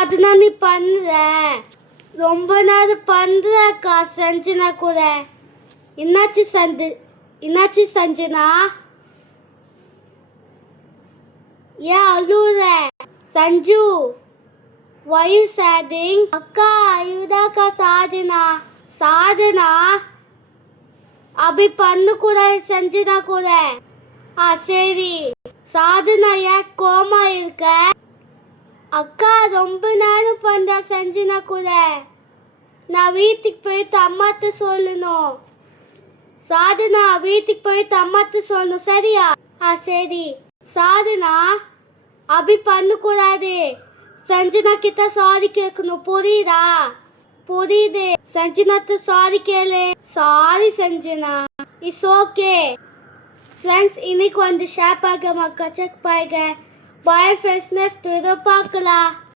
அதனால நீ பண்ற ரொம்ப நேரம் பண்றக்கா சஞ்சனா கூட. என்னாச்சு சஞ்சனா? ஏன் அழுற? Sanju, why you sad? அக்கா இவதாக்கா சாதனா அப்படி பண்ணக்கூடாது சஞ்சனா கூட. சரி. சாதனா ஏன் கோமா இருக்க? அக்கா ரொம்ப நேரம் பண்றா சஞ்சனா கூட. நான் வீட்டுக்கு போயிட்டு அம்மாட்ட சொல்லணும். சாதனா வீட்டுக்கு போயிட்டு அம்மாட்ட சொல்லணும் சரியா? சரி. சாதனா அப்படி பண்ணக்கூடாது. சஞ்சனா கிட்ட சாரி கேட்கணும் புரியுதா? புரியுது. சஞ்சனாட்ட சாரி கேளு. Sorry Sanjana. It's okay. Friends இன்னைக்கு வந்து ஷேர் பார்க்க மக்கா செக் பாருங்க. பாய் ஃப்ரெண்ட்ஸ் நெக்ஸ்ட் வீடியோ பார்க்கலாம்.